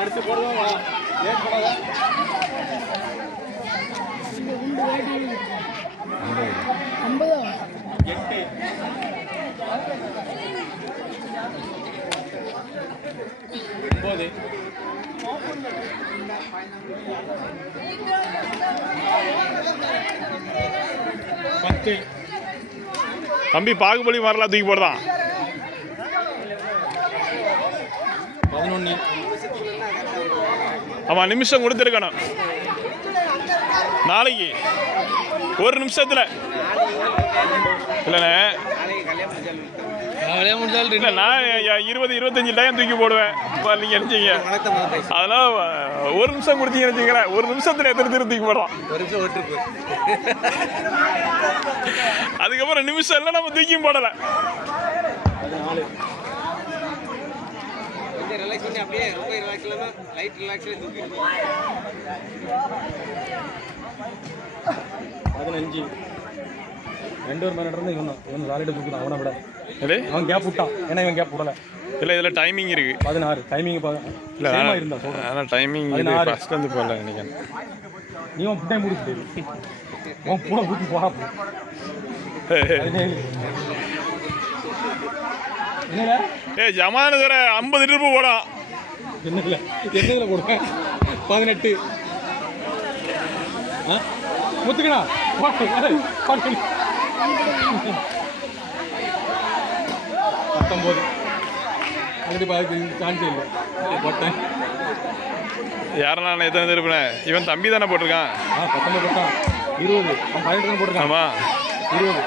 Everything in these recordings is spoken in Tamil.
அடுத்து போடுவோம். லேட் பண்ணாத. 50 8 9 10 தம்பி பாகுபலி வரலாம் தூக்கி போடுதான் 11 அவன் நிமிஷம் கொடுத்துருக்கணும் நாளைக்கு ஒரு நிமிஷத்தில் இல்லைண்ணே இல்லை நான் 20-25 டைம் தூக்கி போடுவேன் நீங்கள் நினைச்சிங்க அதெல்லாம் ஒரு நிமிஷம் கொடுத்தீங்கன்னு வச்சுக்கிறேன் ஒரு நிமிஷத்தில் எத்தனை தூக்கி போடுறோம் அதுக்கப்புறம் நிமிஷம் இல்லை நம்ம தூக்கியும் போடலை அப்படியே ரொம்ப ரிலாக்ஸ் இல்லாம லைட் ரிலாக்ஸ்ல தூக்கி 15 2 ஒரு மணி நேரம் இவன் சாலிட்டு தூக்குறான் அவனை விட அவன் கேப் விட்டான் ஏன்னா இவன் கேப் விடல இல்லை இதில் டைமிங் இருக்கு 16 டைமிங் இல்லை இருந்தா சொல்கிறேன் ஆனால் டைமிங் ஃபஸ்ட் வந்து போகல நினைக்கிறேன் நீ உன் டைம் முடிச்சு உன் கூட ஊற்றி போறா என்னல ஜமான தர 50 லிட்டர் போடா என்னதுல போடுவேன் 18 முத்துக்கணா 19 அதுக்கு பாதி சான்ஸ் இல்லை போட்டேன் யாரெல்லாம் நான் எத்தனை இருப்பேன் இவன் தம்பி தானே போட்டிருக்கான் 19 போட்டான் 20 அவன் 18 தான் போட்டிருக்கான் ஆமாம் 20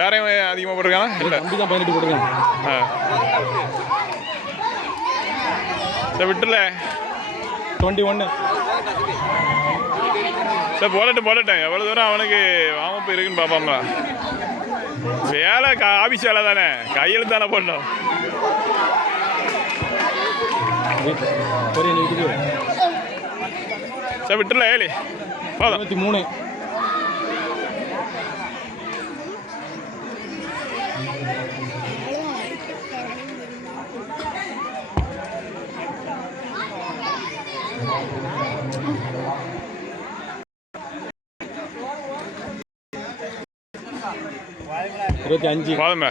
வேற அதிகமாக போட்டிருக்கானா இல்லை தம்பி தான் 18 போட்டிருக்கான் சரி விட்டுல 21 சரி போடட்டேன் எவ்வளோ தூரம் அவனுக்கு வாமப்பு இருக்குன்னு பார்ப்பாங்களா வேலை ஆஃபீஸ் வேலை தானே கையில் தானே போடணும் சரி விட்டுல ஏழு 23 25 போதுமே